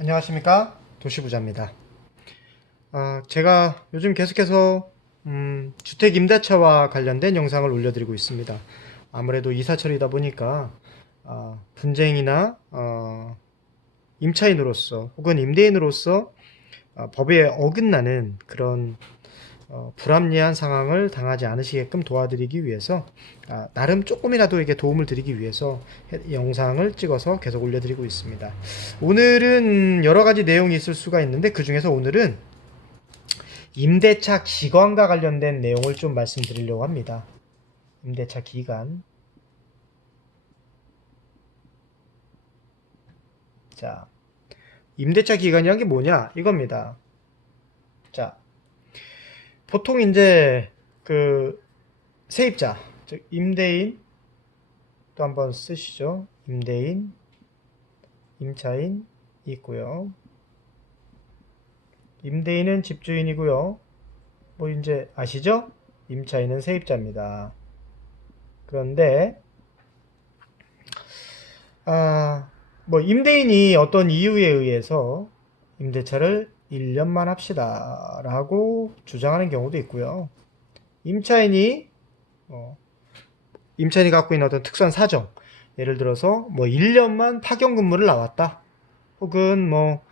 안녕하십니까, 도시부자입니다. 제가 요즘 계속해서 주택 임대차와 관련된 영상을 올려드리고 있습니다. 아무래도 이사철이다 보니까 분쟁이나 임차인으로서 혹은 임대인으로서 법에 어긋나는 그런 불합리한 상황을 당하지 않으시게끔 도와드리기 위해서 나름 조금이라도 이게 도움을 드리기 위해서 영상을 찍어서 계속 올려드리고 있습니다. 오늘은 여러 가지 내용이 있을 수가 있는데 그 중에서 오늘은 임대차 기간과 관련된 내용을 좀 말씀드리려고 합니다. 임대차 기간. 자, 임대차 기간이란 게 뭐냐? 이겁니다. 자, 보통 이제 그 세입자, 즉 임대인 또 한번 쓰시죠. 임대인, 임차인 있고요. 임대인은 집주인이고요. 뭐 이제 아시죠? 임차인은 세입자입니다. 그런데 뭐 임대인이 어떤 이유에 의해서 임대차를 1년만 합시다 라고 주장하는 경우도 있고요. 임차인이 갖고 있는 어떤 특수한 사정, 예를 들어서 뭐 1년만 파견 근무를 나왔다, 혹은 뭐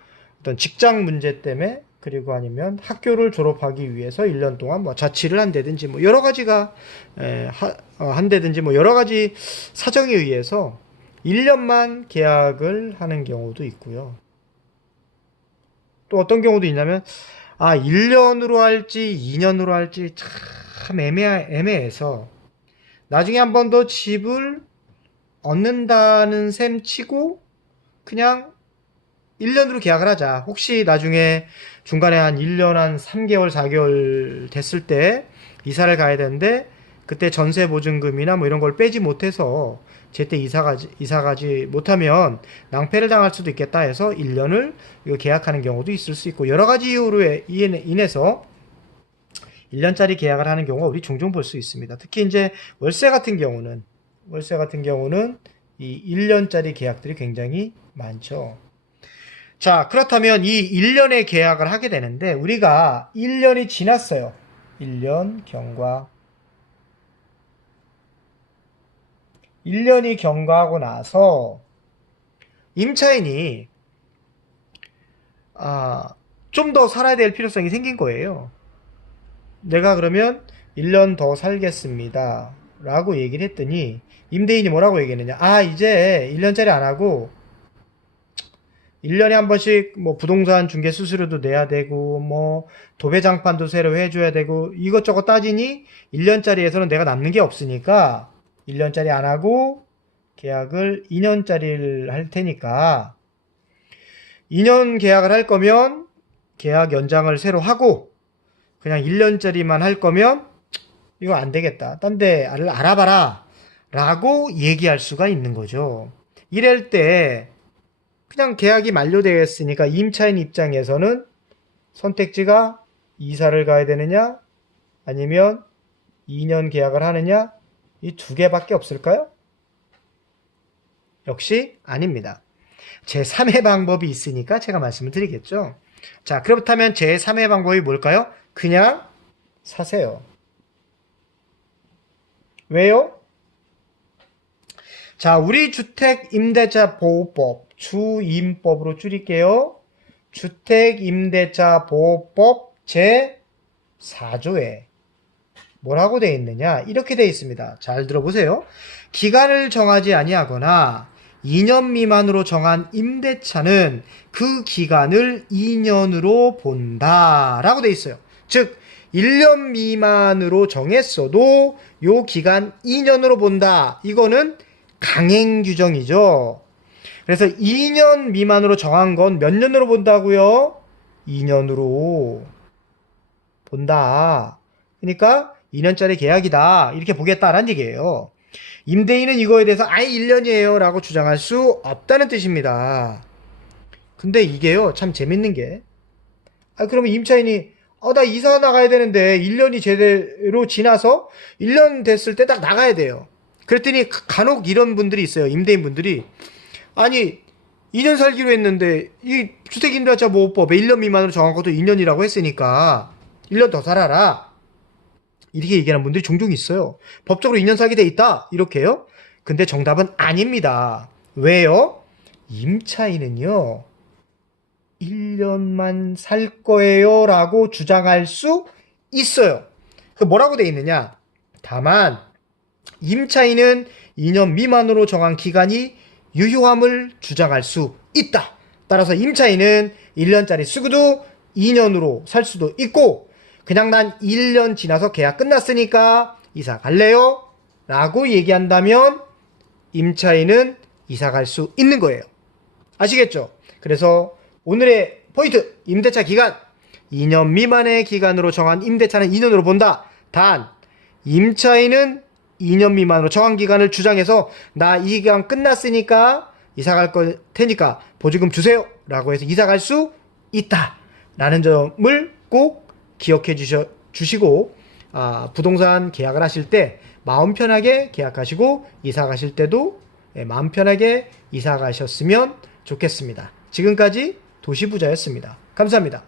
어떤 직장 문제 때문에, 그리고 아니면 학교를 졸업하기 위해서 1년 동안 뭐 자취를 한다든지 뭐 여러 가지가 한다든지 뭐 여러 가지 사정에 의해서 1년만 계약을 하는 경우도 있고요. 또 어떤 경우도 있냐면 1년으로 할지 2년으로 할지 참 애매해서 나중에 한 번 더 집을 얻는다는 셈 치고 그냥 1년으로 계약을 하자. 혹시 나중에 중간에 한 1년 한 3개월, 4개월 됐을 때 이사를 가야 되는데 그때 전세 보증금이나 뭐 이런 걸 빼지 못해서 제때 이사 가지 못하면 낭패를 당할 수도 있겠다 해서 1년을 이거 계약하는 경우도 있을 수 있고, 여러 가지 이유로 인해서 1년짜리 계약을 하는 경우가 우리 종종 볼 수 있습니다. 특히 이제 월세 같은 경우는 이 1년짜리 계약들이 굉장히 많죠. 자, 그렇다면 이 1년의 계약을 하게 되는데 우리가 1년이 지났어요. 1년 경과. 1년이 경과하고 나서 임차인이 좀 더 살아야 될 필요성이 생긴 거예요. 내가 그러면 1년 더 살겠습니다 라고 얘기를 했더니 임대인이 뭐라고 얘기했느냐, 이제 1년짜리 안 하고 1년에 한 번씩 뭐 부동산 중개 수수료도 내야 되고 뭐 도배장판도 새로 해줘야 되고 이것저것 따지니 1년짜리에서는 내가 남는 게 없으니까 1년짜리 안 하고 계약을 2년짜리를 할 테니까 2년 계약을 할 거면 계약 연장을 새로 하고, 그냥 1년짜리만 할 거면 이거 안 되겠다, 딴 데를 알아봐라 라고 얘기할 수가 있는 거죠. 이럴 때 그냥 계약이 만료되었으니까 임차인 입장에서는 선택지가 이사를 가야 되느냐 아니면 2년 계약을 하느냐, 이 두 개밖에 없을까요? 역시 아닙니다. 제3의 방법이 있으니까 제가 말씀을 드리겠죠. 자, 그렇다면 제3의 방법이 뭘까요? 그냥 사세요. 왜요? 자, 우리 주택임대차 보호법, 주임법으로 줄일게요. 주택임대차 보호법 제4조에 뭐라고 되어 있느냐, 이렇게 되어 있습니다. 잘 들어보세요. 기간을 정하지 아니하거나 2년 미만으로 정한 임대차는 그 기간을 2년으로 본다 라고 되어 있어요. 즉 1년 미만으로 정했어도 요 기간 2년으로 본다. 이거는 강행 규정이죠. 그래서 2년 미만으로 정한 건 몇 년으로 본다고요? 2년으로 본다. 그러니까 2년짜리 계약이다, 이렇게 보겠다라는 얘기예요. 임대인은 이거에 대해서 1년이에요 라고 주장할 수 없다는 뜻입니다. 근데 이게요, 참 재밌는 게, 그러면 임차인이 나 이사 나가야 되는데 1년이 제대로 지나서 1년 됐을 때 딱 나가야 돼요. 그랬더니 간혹 이런 분들이 있어요. 임대인 분들이, 아니 2년 살기로 했는데 이 주택임대차 보호법에 1년 미만으로 정한 것도 2년이라고 했으니까 1년 더 살아라. 이렇게 얘기하는 분들이 종종 있어요. 법적으로 2년 살게 돼 있다. 이렇게요. 근데 정답은 아닙니다. 왜요? 임차인은요. 1년만 살 거예요 라고 주장할 수 있어요. 그 뭐라고 돼 있느냐? 다만 임차인은 2년 미만으로 정한 기간이 유효함을 주장할 수 있다. 따라서 임차인은 1년짜리 쓰고도 2년으로 살 수도 있고 그냥 난 1년 지나서 계약 끝났으니까 이사 갈래요? 라고 얘기한다면 임차인은 이사 갈 수 있는 거예요. 아시겠죠? 그래서 오늘의 포인트, 임대차 기간. 2년 미만의 기간으로 정한 임대차는 2년으로 본다. 단, 임차인은 2년 미만으로 정한 기간을 주장해서 나 이 기간 끝났으니까 이사 갈 테니까 보증금 주세요. 라고 해서 이사 갈 수 있다. 라는 점을 꼭 기억해 주시고, 부동산 계약을 하실 때 마음 편하게 계약하시고 이사 가실 때도 마음 편하게 이사 가셨으면 좋겠습니다. 지금까지 도시부자였습니다. 감사합니다.